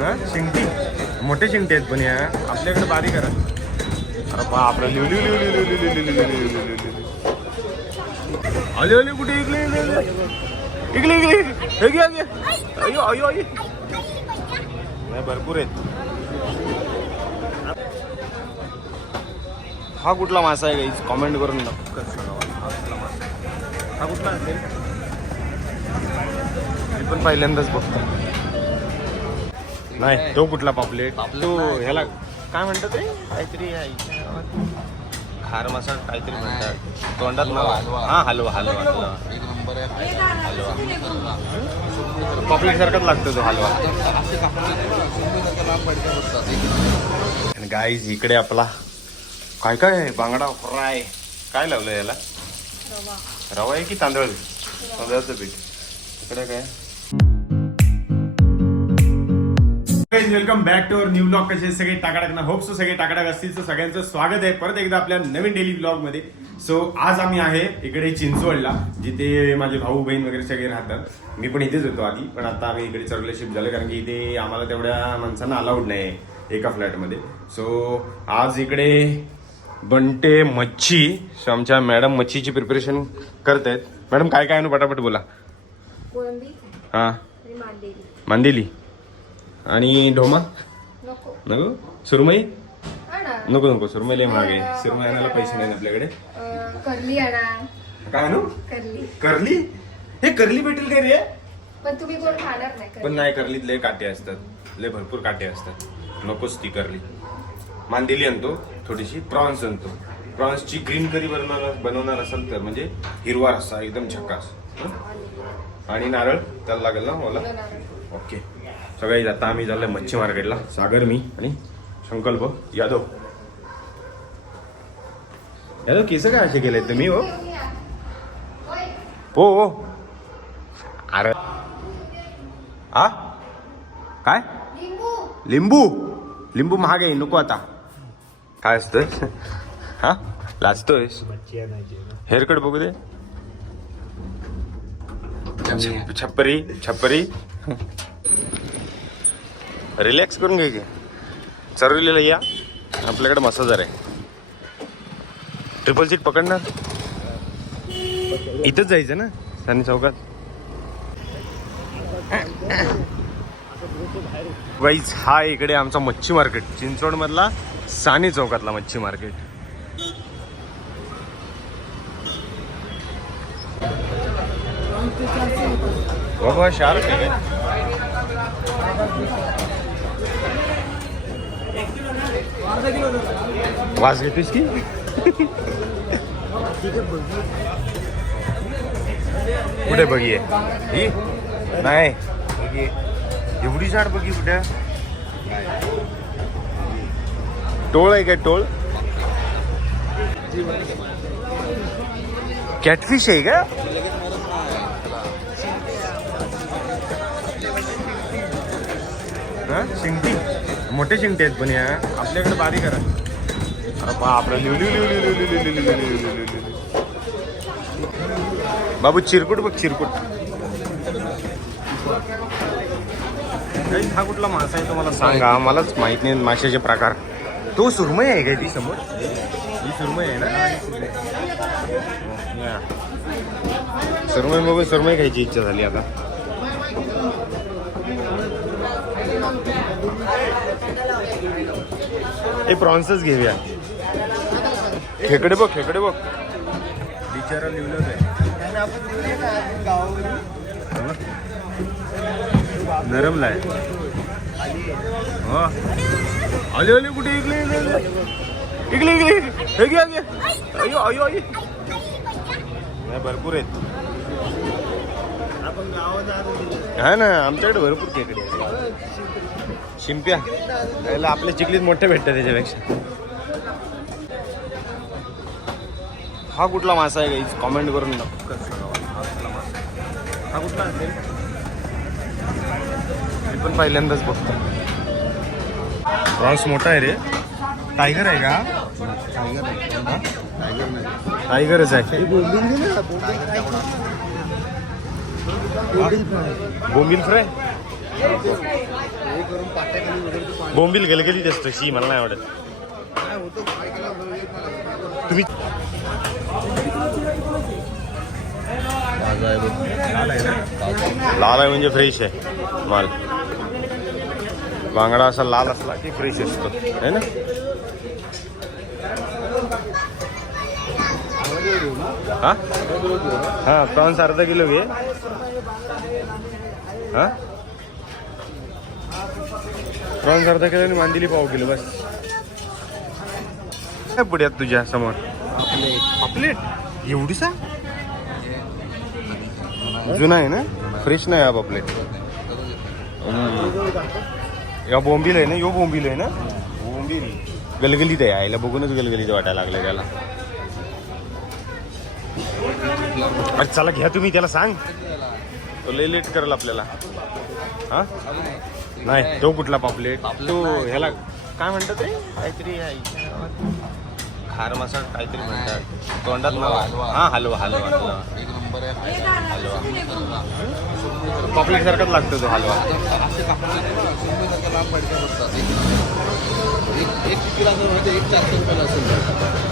हा शिंगटी मोठे शिंगटे आहेत पण या आपल्याकडे बारीक करा अरे बा आपलं live live live live live live live live live लिव कुठे इकले इकले इकले इकले हे घे घे अयो अयो अयो नाही भरपूर आहेत हा कुठला मासा आहे गाईज कॉमेंट करून नक्कच सांगा हा कुठला मासा हा कुठला असेल मी पण पहिल्यांदाच बघतो नाही तो कुठला पापलेट तो ह्याला काय म्हणतात रे काहीतरी. खार मसाला काहीतरी म्हणतात. तोंडात नाव? हा हलवा. हलवा हलवा एक नंबर आहे. पापलेट सारखाच लागतो तो हलवा. आणि गाईज इकडे आपला काय काय बांगडा फ्राय. काय लावलं याला? रवा आहे की तांदळ? तांदळाचं पीठ. इकडे काय? Welcome back to our new blog कसे सगळे? टाकाटाक ना होप सो सगळे टाकाटाक असतील तर सगळ्यांचं स्वागत आहे. परत एकदा आपल्या नवीन डेली ब्लॉगमध्ये सो आज आम्ही आहे इकडे चिंचवडला जिथे माझे भाऊ बहीण वगैरे सगळे राहतात. मी पण इथेच होतो आधी पण आता आम्ही इकडे चरले शिफ्ट झालो कारण की इथे आम्हाला तेवढ्या माणसांना अलाउड नाही आहे एका फ्लॅटमध्ये सो आज इकडे बंटे मच्छी सो आमच्या मॅडम मच्छीची प्रिपरेशन करत आहेत मॅडम काय काय आणू? पटापट बोला. हां. मांदेली. आणि ढोमा? नको. सुरमई? नको नको. सुरमई लय महाग आहे. सुरमई आणायला पैसे नाही आपल्याकडे. करली आणा. काय आणू? करली. करली? हे करली भेटेल काय रे? पण तुम्ही कोण खाणार नाही पण करली नाही करलीत लय काटे असतात. लय भरपूर काटे असतात. नकोच ती करली. मांदेली आणतो थोडीशी. प्रॉन्स आणतो. प्रॉन्सची ग्रीन करी बनवणार बनवणार असाल तर म्हणजे हिरवा रस्सा एकदम झकास? आणि नारळ? त्याला लागेल ना मला ओके. सगळे आता आम्ही झालं मच्छी मार्केटला. सागर मी आणि संकल्प. यादव. यादव केस काय असे केले तुम्ही हो? हो हो. अरे. हा काय? लिंबू. लिंबू महाग आहे नको आता. काय असतं हा? लाजतोय हेअरकट बघू दे. छपरी छप्परी छप्परी रिलॅक्स करून घे की. चरवलेला या. आपल्याकडे मसाजर आहे. ट्रिपल सीट पकडणार इथंच जायचं ना सानी चौकात. वाईज हा इकडे आमचा मच्छी मार्केट चिंचवड मधला सानी चौकातला मच्छी मार्केट बाबा शार्क आहे Vazgeçmiş ki. Bu da bagiye. İyi. Nay. Bagiye. Yavru zar bagi bu da. Tol है क्या टोल कैटफिश है क्या सिंगटी मोठे शिंगटे आहेत पण या आपल्याकडे बारीक आहे अरे बापरे लिव live live live live live live live live live live लिव बाबू चिरकुट बघ चिरकुट हा कुठला मासा आहे तो मला सांगा मलाच माहीत नाही माशाचे प्रकार तो सुरमई आहे काय ती समोर ही सुरमई आहे ना या. सुरमई बघून सुरमई खायची इच्छा झाली आता हे प्रॉन्सच घेऊया. खेकडे बघ खेकडे बघ. बिचारा लिहिलं नरमला आहे हो. आले आले कुठे इकले इकले इकले? इकले हे घे घे. अयो अयो अयो नाही भरपूर आहेत. हा ना आमच्याकडे भरपूर खेकडे शिंप्या. त्याला आपल्या चिखलीत मोठे भेटते त्याच्यापेक्षा. हा कुठला मासा आहे काही कॉमेंट करून नक्कीच सांगा हा कुठला मासा आहे? हा कुठला असेल? मी पण पहिल्यांदाच बघतो. प्रॉन्स मोठा आहे रे. टायगर आहे का? हा? टायगरच आहे. बोंबिल फ्राय? करून पाट्याखाली वगैरे ते पाणी. बोंबील गलगलीत असतो शी मला नाही आवडत. काय होतं काय केलं बरोबर येत नाही. तुम्ही. लाल आहे म्हणजे फ्रेश आहे माल. बांगडा असा लाल असला की फ्रेश असतो है ना? हा? हा प्रॉन्स अर्धा किलो घे. हा? प्रॉन्स अर्धा किलो आणि मांदिली पाव किलो बस. काय पुढ्यात तुझ्या समोर? पापलेट एवढीसा जुना आहे ना? फ्रेश नाही हा पापलेट या बोंबील आहे ना? यो बोंबील आहे ना? बोंबील. गलगलीत आहे आईला बघूनच गलगलीत वाटायला लागलं त्याला. अरे चला घ्या तुम्ही त्याला सांग. तो लय लेट करेल आपल्याला. हा? नाही तो कुठला पापलेट? तो ह्याला काय म्हणतात रे काहीतरी आहे. खार मसाला काहीतरी म्हणतात. तोंडात नाव हा हलवा हलवा हलवा. एक नंबर आहे पापलेट सारखाच लागतो तो हलवा. एक किलो एक चारशे रुपयाला असेल.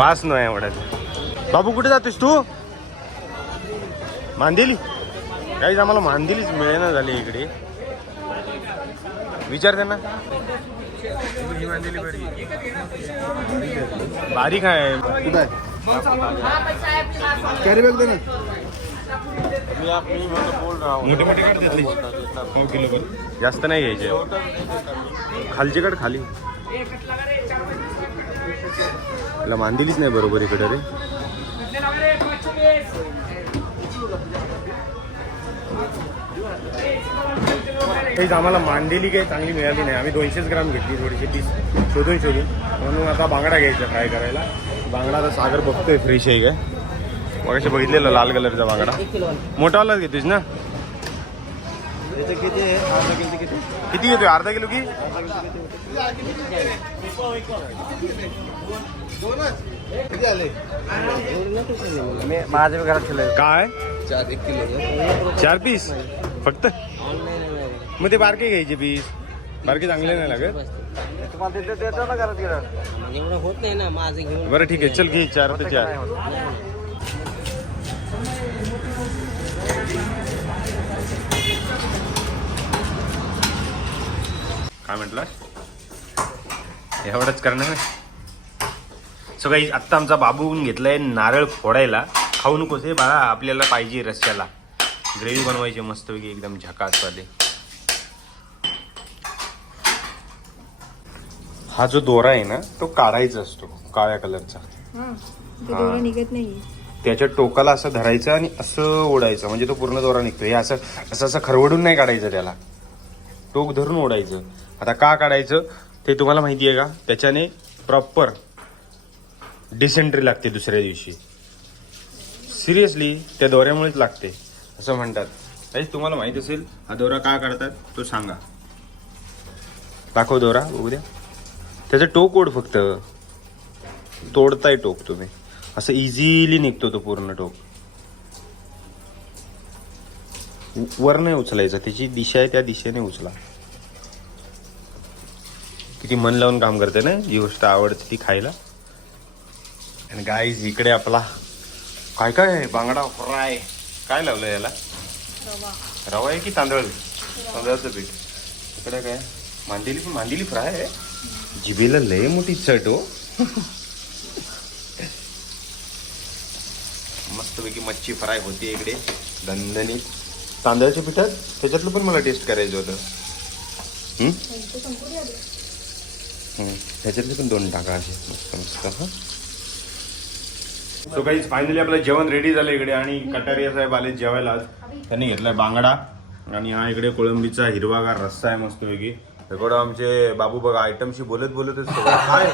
वास नाही आवडत बाबू कुठे जातोस तू? मांदेली? काहीच आम्हाला मांदेलीच मिळेना झाली इकडे. विचार त्यांना. बारीक आहे. कुठं आहे? कॅरी बॅग दे ना. मोठे मोठे काढ त्यातले हो किलो पण जास्त नाही घ्यायचे. खालची काढ खाली. त्याला मांदिलीच नाही बरोबर इकडे रे. तेच आम्हाला मांदेली काही चांगली मिळाली नाही. आम्ही दोनशेच ग्राम घेतली थोडीशी पीस शोधून शोधून. म्हणून आता बांगडा घ्यायचा फ्राय करायला. बांगडा आता सागर बघतोय फ्रेश आहे काय? मग बघितलेलं लाल कलरचा बांगडा. मोठावालाच घेतोस ना? किती आहे? अर्धा किलो किती घेतोय? अर्धा किलो की? माझ्या घरात ठेवलंय. काय? चार एक किलो चार पीस? फक्त? मग ते बारके घ्यायचे पीस. बारके चांगले नाही लागत. तुम्हाला तिथे देतो ना घरात गेलं एवढं होत नाही ना माझं घेऊन. बरं ठीक आहे. चल घे चार ते चार. काय म्हटलं? एवढंच करणार सो काही आत्ता आमचा बाबून घेतलाय नारळ फोडायला. खाऊ नकोस हे बाळा आपल्याला पाहिजे रस्त्याला ग्रेव्ही बनवायची मस्तपैकी एकदम झकासवाले. हा जो दोरा आहे ना तो काढायचा असतो काळ्या कलरचा. दोरा निघत नाही त्याच्या टोकाला असं धरायचं आणि असं ओढायचं म्हणजे तो पूर्ण दोरा निघतो हे असं असं असं खरवडून नाही काढायचं त्याला. टोक धरून ओढायचं. आता का काढायचं ते तुम्हाला माहिती आहे का? त्याच्याने प्रॉपर डिसेंट्री लागते दुसऱ्या दिवशी. सिरियसली त्या दोऱ्यामुळेच लागते. असं म्हणतात. काहीच तुम्हाला माहीत असेल हा दोरा का काढतात तो सांगा. दाखव दोरा बघू द्या. त्याचं टोक ओढ फक्त. तोडताय टोक तुम्ही. असं इझिली निघतो तो पूर्ण टोक. वर नाही उचलायचा त्याची दिशा आहे त्या दिशेने उचला. किती मन लावून काम करते ना जी गोष्ट आवडते ती खायला. आणि गाईज इकडे आपला काय काय आहे? बांगडा फ्राय. काय लावलं याला? रवा आहे की तांदळ? तांदळाचं पीठ. इकडे काय? मांदिली पण मांदिली फ्राय आहे. जिबेला लय मोठी चट हो. मस्तपैकी मच्छी फ्राय होती इकडे. दणदणीत तांदळाच्या पिठात? त्याच्यातलं पण मला टेस्ट करायचं होतं. ह्याच्यातले पण दोन टाका असे मस्त मस्त हा. सो काही फायनली आपलं जेवण रेडी झालं इकडे आणि कटारिया साहेब आले जेवायला आज. त्यांनी घेतलाय बांगडा आणि हा इकडे कोळंबीचा हिरवागार रस्सा आहे मस्तपैकी. इकडं आमचे बाबू बघा आयटमशी बोलत बोलतच सगळं. काय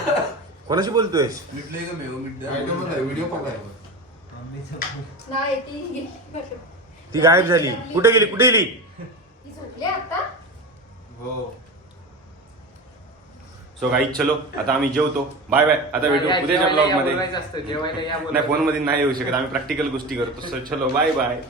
कोणाशी बोलतोय ती गेली ती गायब झाली. कुठे गेली? कुठे गेली? ती झोपली आता. हो. सो काही चलो आता आम्ही जेवतो. बाय बाय आता भेटू. उद्याच्या ब्लॉगमध्ये नाही. फोनमध्ये नाही येऊ शकत. आम्ही प्रॅक्टिकल गोष्टी करतो. सो चलो बाय बाय